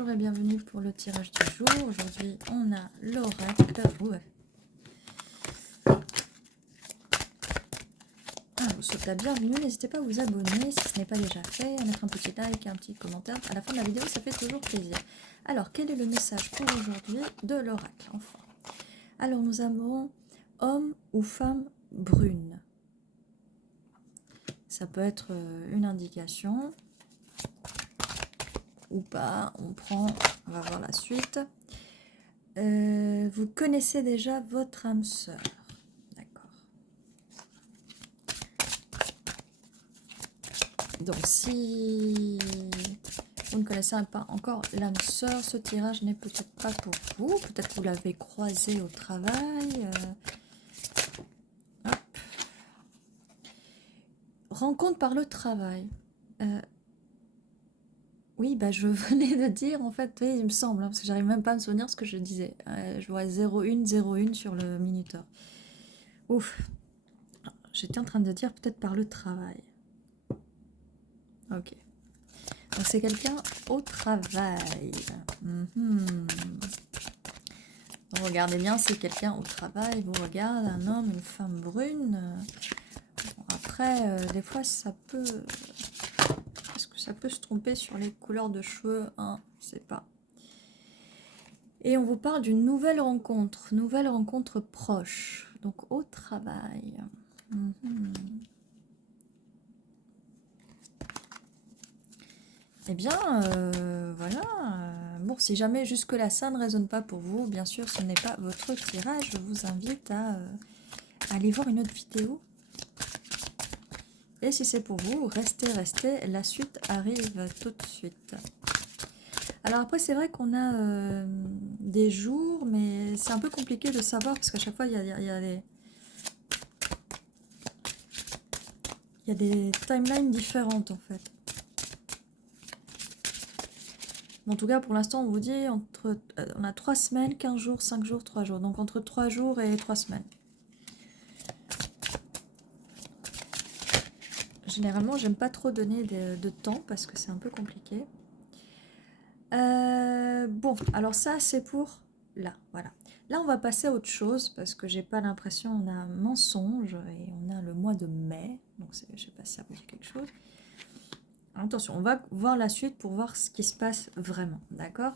bonjour et bienvenue pour le tirage du jour. Aujourd'hui, on a l'oracle. Ouais. Je vous souhaite la bienvenue. N'hésitez pas à vous abonner si ce n'est pas déjà fait, à mettre un petit like et un petit commentaire. À la fin de la vidéo, ça fait toujours plaisir. Alors, quel est le message pour aujourd'hui de l'oracle? Enfin, alors nous avons homme ou femme brune. Ça peut être une indication ou pas. On va voir la suite. Vous connaissez déjà votre âme sœur. D'accord. Donc si vous ne connaissez pas encore l'âme sœur, ce tirage n'est peut-être pas pour vous. Peut-être que vous l'avez croisé au travail. Hop. Rencontre par le travail. Oui, bah je venais de dire, en fait, oui, il me semble, hein, parce que j'arrive même pas à me souvenir ce que je disais. Je vois 0101 sur le minuteur. Ouf. J'étais en train de dire peut-être par le travail. Ok. Donc c'est quelqu'un au travail. Regardez bien, c'est quelqu'un au travail. Vous regardez un homme, une femme brune. Bon, après, des fois, ça peut... Est-ce que ça peut se tromper sur les couleurs de cheveux, hein? Je sais pas. Et on vous parle d'une nouvelle rencontre proche. Donc au travail. Eh bien, voilà. Bon, si jamais jusque-là ça ne résonne pas pour vous, bien sûr, ce n'est pas votre tirage. Je vous invite à aller voir une autre vidéo. Et si c'est pour vous, restez. La suite arrive tout de suite. Alors après, c'est vrai qu'on a des jours, mais c'est un peu compliqué de savoir parce qu'à chaque fois, il y a des timelines différentes en fait. En tout cas, pour l'instant, on vous dit, on a 3 semaines, 15 jours, 5 jours, 3 jours. Donc entre 3 jours et 3 semaines. Généralement, j'aime pas trop donner de temps parce que c'est un peu compliqué. Bon, alors ça, c'est pour là, voilà. Là, on va passer à autre chose parce que j'ai pas l'impression, on a un mensonge et on a le mois de mai. Donc, je sais pas si ça vous dit quelque chose. Attention, on va voir la suite pour voir ce qui se passe vraiment, d'accord?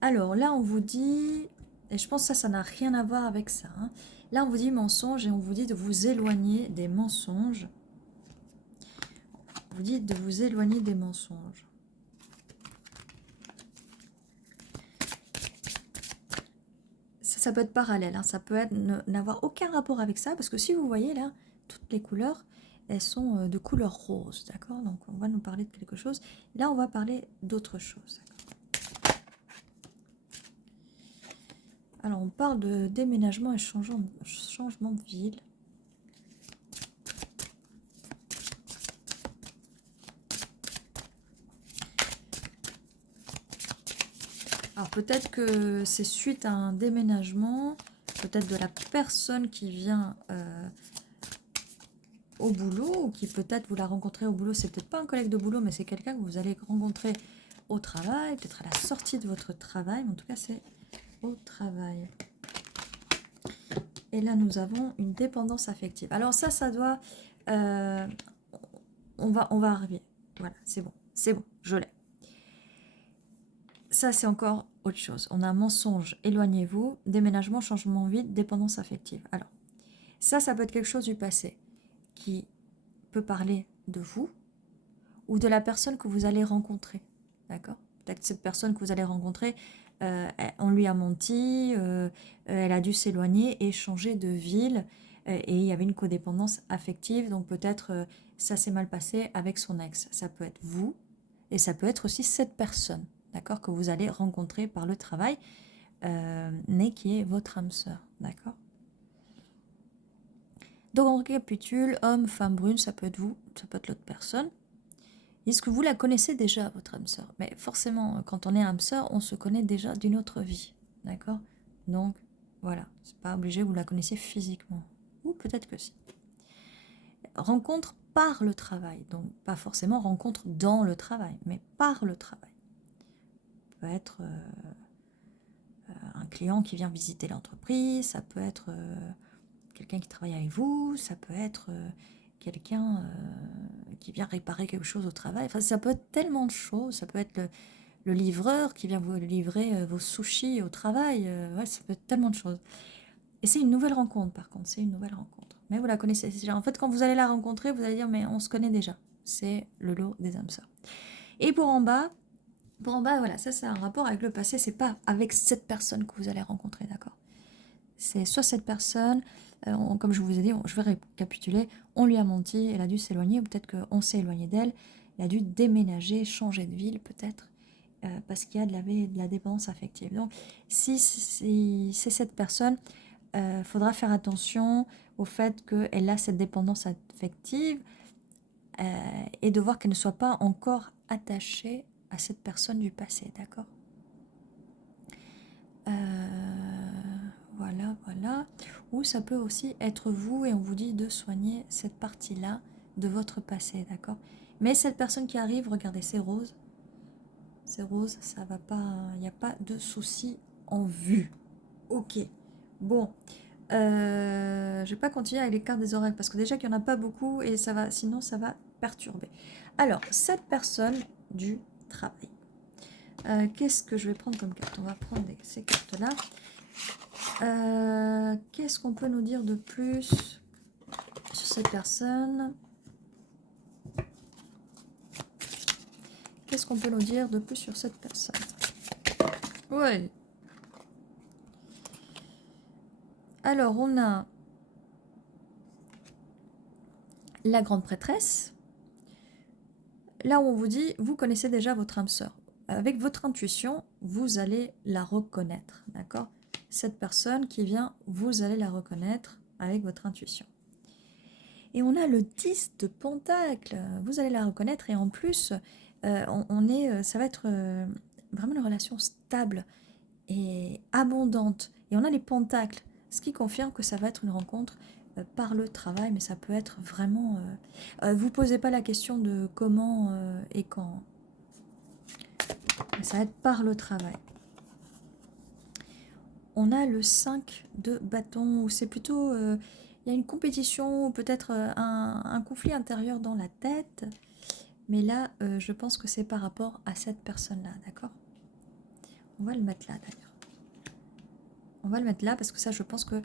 Alors là, on vous dit, et je pense que ça n'a rien à voir avec ça, hein. Là, on vous dit mensonge et on vous dit de vous éloigner des mensonges. On vous dit de vous éloigner des mensonges. Ça peut être parallèle, hein. Ça peut être n'avoir aucun rapport avec ça, parce que si vous voyez là, toutes les couleurs, elles sont de couleur rose, d'accord? Donc on va nous parler de quelque chose. Là, on va parler d'autre chose. Alors on parle de déménagement et changement de ville. Alors peut-être que c'est suite à un déménagement, peut-être de la personne qui vient au boulot, ou qui peut-être vous la rencontrez au boulot, c'est peut-être pas un collègue de boulot, mais c'est quelqu'un que vous allez rencontrer au travail, peut-être à la sortie de votre travail, mais en tout cas c'est au travail. Et là nous avons une dépendance affective. Alors ça doit... on va arriver. Voilà, c'est bon, je l'ai. Ça, c'est encore autre chose. On a mensonge, éloignez-vous, déménagement, changement de vie, dépendance affective. Alors, ça peut être quelque chose du passé qui peut parler de vous ou de la personne que vous allez rencontrer. D'accord? Peut-être cette personne que vous allez rencontrer, on lui a menti, elle a dû s'éloigner et changer de ville et il y avait une codépendance affective. Donc peut-être ça s'est mal passé avec son ex. Ça peut être vous et ça peut être aussi cette personne. D'accord, que vous allez rencontrer par le travail, mais qui est votre âme sœur, d'accord? Donc on récapitule, homme, femme brune, ça peut être vous, ça peut être l'autre personne. Est-ce que vous la connaissez déjà, votre âme sœur? Mais forcément, quand on est âme sœur, on se connaît déjà d'une autre vie, d'accord? Donc voilà, c'est pas obligé que vous la connaissiez physiquement, ou peut-être que si. rencontre par le travail. Donc, pas forcément rencontre dans le travail, mais par le travail. Ça peut être un client qui vient visiter l'entreprise, ça peut être quelqu'un qui travaille avec vous, ça peut être quelqu'un qui vient réparer quelque chose au travail. Enfin, ça peut être tellement de choses. Ça peut être le livreur qui vient vous livrer vos sushis au travail. Ouais, ça peut être tellement de choses. Et c'est une nouvelle rencontre, par contre. C'est une nouvelle rencontre. Mais vous la connaissez déjà. En fait, quand vous allez la rencontrer, vous allez dire, mais on se connaît déjà. C'est le lot des âmes sœurs. Et pour en bas, voilà, ça c'est un rapport avec le passé. C'est pas avec cette personne que vous allez rencontrer, d'accord? C'est soit cette personne, comme je vous ai dit, je vais récapituler, on lui a menti, elle a dû s'éloigner, ou peut-être qu'on s'est éloigné d'elle, elle a dû déménager, changer de ville peut-être, parce qu'il y a de la dépendance affective. Donc, si c'est cette personne, faudra faire attention au fait qu'elle a cette dépendance affective et de voir qu'elle ne soit pas encore attachée à cette personne du passé, d'accord? Voilà. Ou ça peut aussi être vous et on vous dit de soigner cette partie-là de votre passé, d'accord? Mais cette personne qui arrive, regardez, c'est rose. C'est rose, ça va pas, il n'y a pas de souci en vue. Ok. Bon. Je vais pas continuer avec les cartes des oracles parce que déjà qu'il n'y en a pas beaucoup et ça va, sinon ça va perturber. Alors, cette personne du travail. Qu'est-ce que je vais prendre comme carte? On va prendre ces cartes-là. Qu'est-ce qu'on peut nous dire de plus sur cette personne? Qu'est-ce qu'on peut nous dire de plus sur cette personne? Ouais. Alors, on a la grande prêtresse. Là où on vous dit, vous connaissez déjà votre âme sœur. Avec votre intuition, vous allez la reconnaître, d'accord? Cette personne qui vient, vous allez la reconnaître avec votre intuition. Et on a le 10 de Pentacle. Vous allez la reconnaître et en plus, ça va être vraiment une relation stable et abondante. Et on a les Pentacles, ce qui confirme que ça va être une rencontre par le travail, mais ça peut être vraiment... vous posez pas la question de comment et quand. Mais ça va être par le travail. On a le 5 de bâton, où c'est plutôt... il y a une compétition ou peut-être un conflit intérieur dans la tête. Mais là, je pense que c'est par rapport à cette personne-là, d'accord? On va le mettre là, d'ailleurs. On va le mettre là parce que ça, je pense que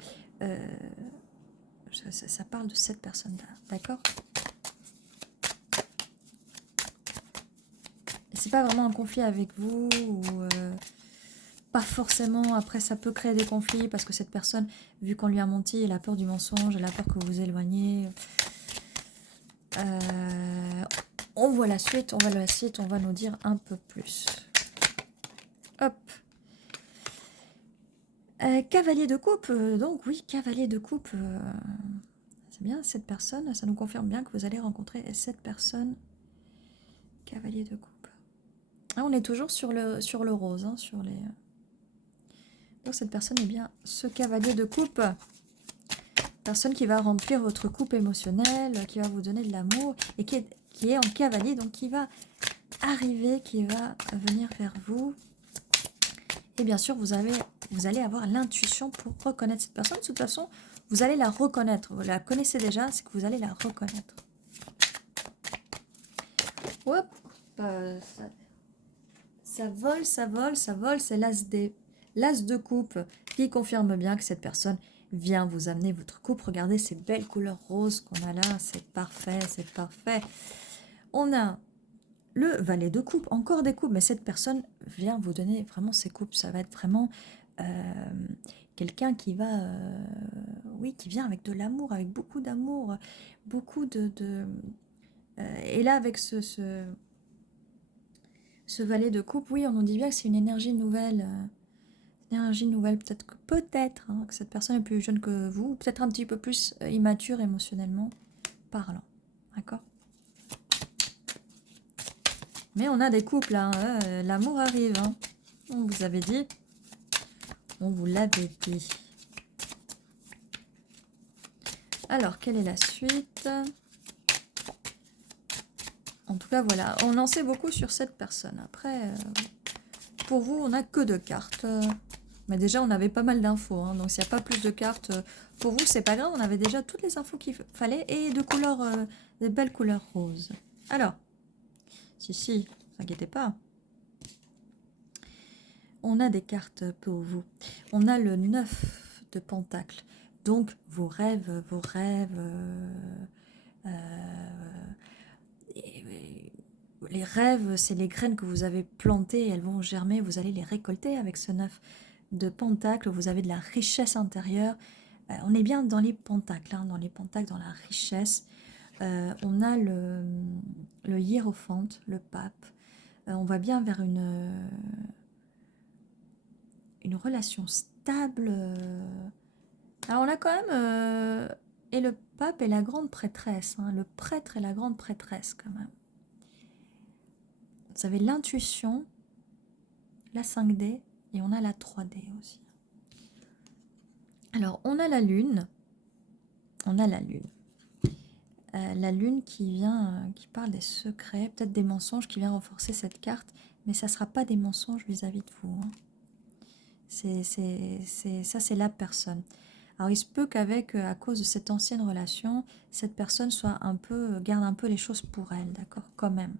ça parle de cette personne-là, d'accord? C'est pas vraiment un conflit avec vous ou pas forcément. Après, ça peut créer des conflits parce que cette personne, vu qu'on lui a menti, elle a peur du mensonge, elle a peur que vous vous éloigniez. On voit la suite, on va nous dire un peu plus. Hop. Cavalier de coupe, donc oui, cavalier de coupe, c'est bien, cette personne, ça nous confirme bien que vous allez rencontrer cette personne, cavalier de coupe. Ah, on est toujours sur le rose, hein, sur les... Donc cette personne est bien ce cavalier de coupe, personne qui va remplir votre coupe émotionnelle, qui va vous donner de l'amour, et qui est en cavalier, donc qui va arriver, qui va venir vers vous. Et bien sûr, vous allez avoir l'intuition pour reconnaître cette personne. De toute façon, vous allez la reconnaître. Vous la connaissez déjà, c'est que vous allez la reconnaître. Hop, ça vole. C'est l'as de coupe qui confirme bien que cette personne vient vous amener votre coupe. Regardez ces belles couleurs roses qu'on a là. C'est parfait, c'est parfait. On a le valet de coupe, encore des coupes, mais cette personne vient vous donner vraiment ses coupes. Ça va être vraiment quelqu'un qui va, oui, qui vient avec de l'amour, avec beaucoup d'amour, beaucoup et là, avec ce valet de coupe, oui, on nous dit bien que c'est une énergie nouvelle. Peut-être que cette personne est plus jeune que vous, peut-être un petit peu plus immature émotionnellement parlant. D'accord? Mais on a des couples, hein, l'amour arrive. Hein. On vous avait dit. On vous l'avait dit. Alors, quelle est la suite? En tout cas, voilà, on en sait beaucoup sur cette personne. Après, pour vous, on n'a que 2 cartes. Mais déjà, on avait pas mal d'infos. Hein, donc, s'il n'y a pas plus de cartes, pour vous, c'est pas grave. On avait déjà toutes les infos qu'il fallait. Et de couleurs, des belles couleurs roses. Alors, si, ne vous inquiétez pas. On a des cartes pour vous. On a le 9 de Pentacle. Donc, vos rêves, les rêves, c'est les graines que vous avez plantées, elles vont germer, vous allez les récolter avec ce 9 de Pentacle. Vous avez de la richesse intérieure. On est bien dans les pentacles, hein, dans la richesse. On a le hiérophante, le pape. On va bien vers une relation stable. Alors on a quand même... et le pape et la grande prêtresse. Hein, le prêtre et la grande prêtresse quand même. Vous avez l'intuition, la 5D et on a la 3D aussi. Alors on a la lune. On a la lune. La lune qui parle des secrets, peut-être des mensonges, qui vient renforcer cette carte, mais ça ne sera pas des mensonges vis-à-vis de vous. Hein. Ça, c'est la personne. Alors, il se peut qu'avec, à cause de cette ancienne relation, cette personne garde un peu les choses pour elle, d'accord, quand même.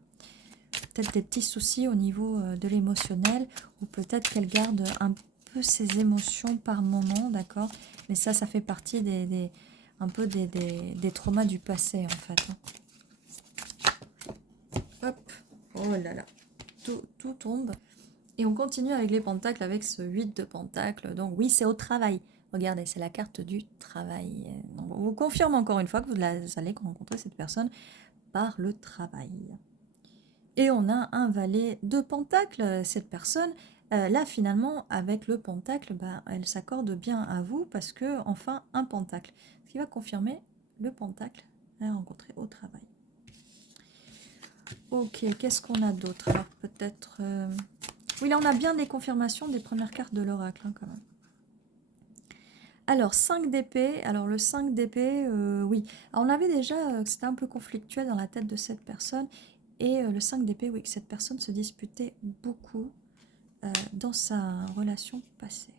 Peut-être des petits soucis au niveau de l'émotionnel, ou peut-être qu'elle garde un peu ses émotions par moment, d'accord. Mais ça fait partie des traumas du passé, en fait. Hop, oh là là, tout tombe. Et on continue avec les pentacles, avec ce 8 de pentacles. Donc oui, c'est au travail. Regardez, c'est la carte du travail. Donc, on vous confirme encore une fois que vous allez rencontrer cette personne par le travail. Et on a un valet de pentacles. Cette personne, là finalement, avec le pentacle, elle s'accorde bien à vous parce que, enfin, un pentacle. Ce qui va confirmer le pentacle à rencontrer au travail. Ok, qu'est-ce qu'on a d'autre? Alors peut-être... Oui, là on a bien des confirmations des premières cartes de l'oracle, hein, quand même. Alors, 5 d'épée. Alors, le 5 d'épée, oui. Alors, on avait déjà que c'était un peu conflictuel dans la tête de cette personne. Et le 5 d'épée, oui, que cette personne se disputait beaucoup dans sa relation passée.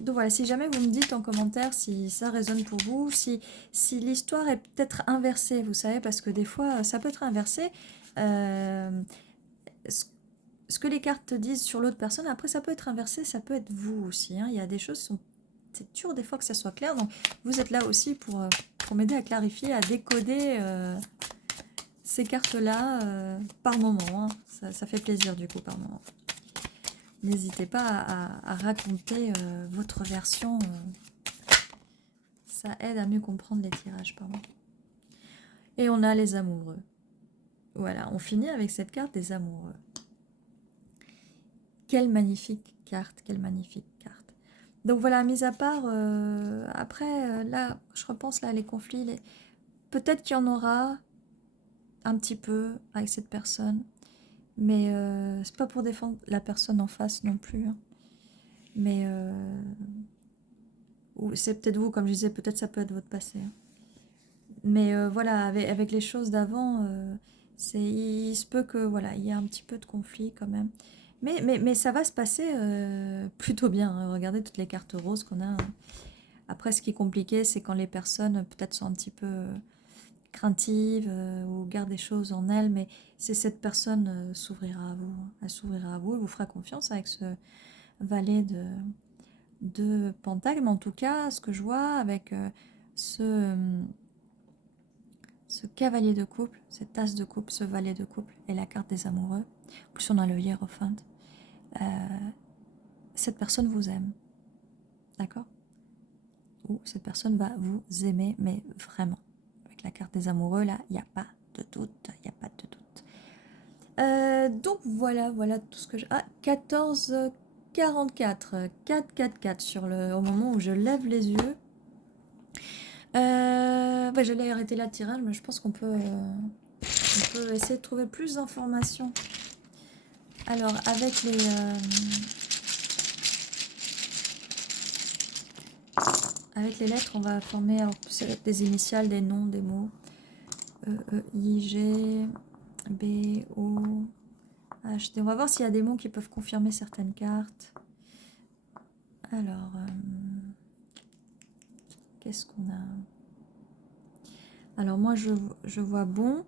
Donc voilà, si jamais vous me dites en commentaire si ça résonne pour vous, si l'histoire est peut-être inversée, vous savez, parce que des fois, ça peut être inversé. Ce que les cartes disent sur l'autre personne, après ça peut être inversé, ça peut être vous aussi. Hein. Il y a des choses qui sont... C'est dur des fois que ça soit clair, donc vous êtes là aussi pour m'aider à clarifier, à décoder ces cartes-là par moment. Hein. Ça fait plaisir du coup par moment. N'hésitez pas à raconter votre version. Ça aide à mieux comprendre les tirages par moment. Et on a les amoureux. Voilà, on finit avec cette carte des amoureux. Quelle magnifique carte, quelle magnifique carte. Donc voilà, mis à part, après, là, je repense là, les conflits, peut-être qu'il y en aura un petit peu avec cette personne, mais c'est pas pour défendre la personne en face non plus. Hein. Mais c'est peut-être vous, comme je disais, peut-être ça peut être votre passé. Hein. Mais voilà, avec les choses d'avant, il se peut que voilà, il y ait un petit peu de conflit quand même. Mais ça va se passer plutôt bien. Hein. Regardez toutes les cartes roses qu'on a. Hein. Après, ce qui est compliqué, c'est quand les personnes peut-être sont un petit peu craintives ou gardent des choses en elles, mais c'est cette personne s'ouvrira à vous. Hein. Elle s'ouvrira à vous, elle vous fera confiance avec ce valet de Pentacle. Mais en tout cas, ce que je vois avec ce cavalier de couple, cette as de couple, ce valet de couple et la carte des amoureux, en plus on a le hiérophant, cette personne vous aime. D'accord? Ou cette personne va vous aimer, mais vraiment. Avec la carte des amoureux, là, il n'y a pas de doute. Il n'y a pas de doute. Donc voilà tout ce que je... Ah, 14,44. 4,44 au moment où je lève les yeux. J'allais arrêter là le tirage, mais je pense qu'on peut essayer de trouver plus d'informations. Alors, avec les... Avec les lettres, on va former, alors, ça va être des initiales, des noms, des mots. E, E, I, G, B, O, H, D. On va voir s'il y a des mots qui peuvent confirmer certaines cartes. Alors, qu'est-ce qu'on a? Alors moi, je vois bon,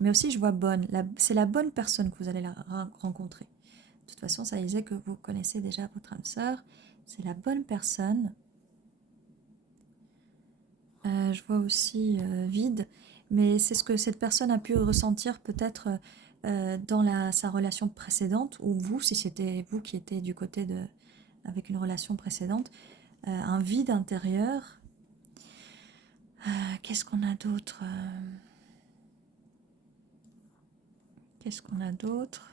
mais aussi je vois bonne. C'est la bonne personne que vous allez rencontrer. De toute façon, ça disait que vous connaissez déjà votre âme sœur. C'est la bonne personne. Je vois aussi vide, mais c'est ce que cette personne a pu ressentir peut-être dans sa relation précédente, ou vous, si c'était vous qui étiez du côté avec une relation précédente, un vide intérieur. Qu'est-ce qu'on a d'autre? Qu'est-ce qu'on a d'autre?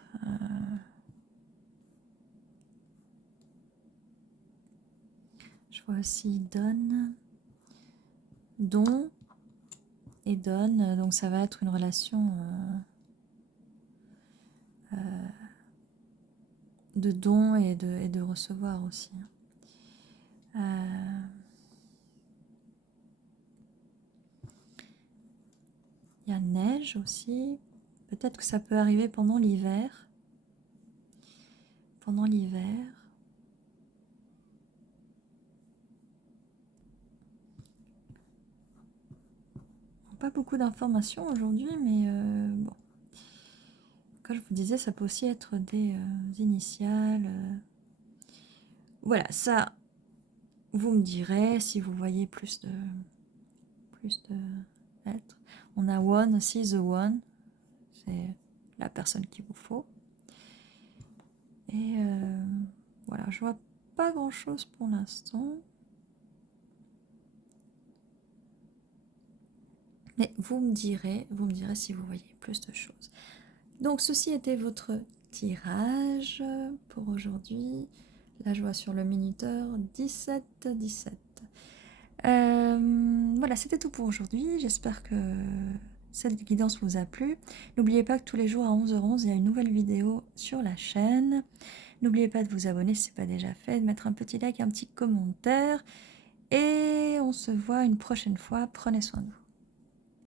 Je vois aussi donne, don et donne, donc ça va être une relation de don et de recevoir aussi. Il y a neige aussi. Peut-être que ça peut arriver pendant l'hiver. Pendant l'hiver. Pas beaucoup d'informations aujourd'hui, mais bon. Comme je vous disais, ça peut aussi être des initiales. Voilà, ça, vous me direz si vous voyez plus de lettres. On a one aussi, the one. C'est la personne qu'il vous faut. Et voilà, je vois pas grand chose pour l'instant. Mais vous me direz si vous voyez plus de choses. Donc ceci était votre tirage pour aujourd'hui. Là je vois sur le minuteur 17. Voilà, c'était tout pour aujourd'hui. J'espère que cette guidance vous a plu. N'oubliez pas que tous les jours à 11h11, il y a une nouvelle vidéo sur la chaîne. N'oubliez pas de vous abonner si ce n'est pas déjà fait, de mettre un petit like, un petit commentaire. Et on se voit une prochaine fois. Prenez soin de vous.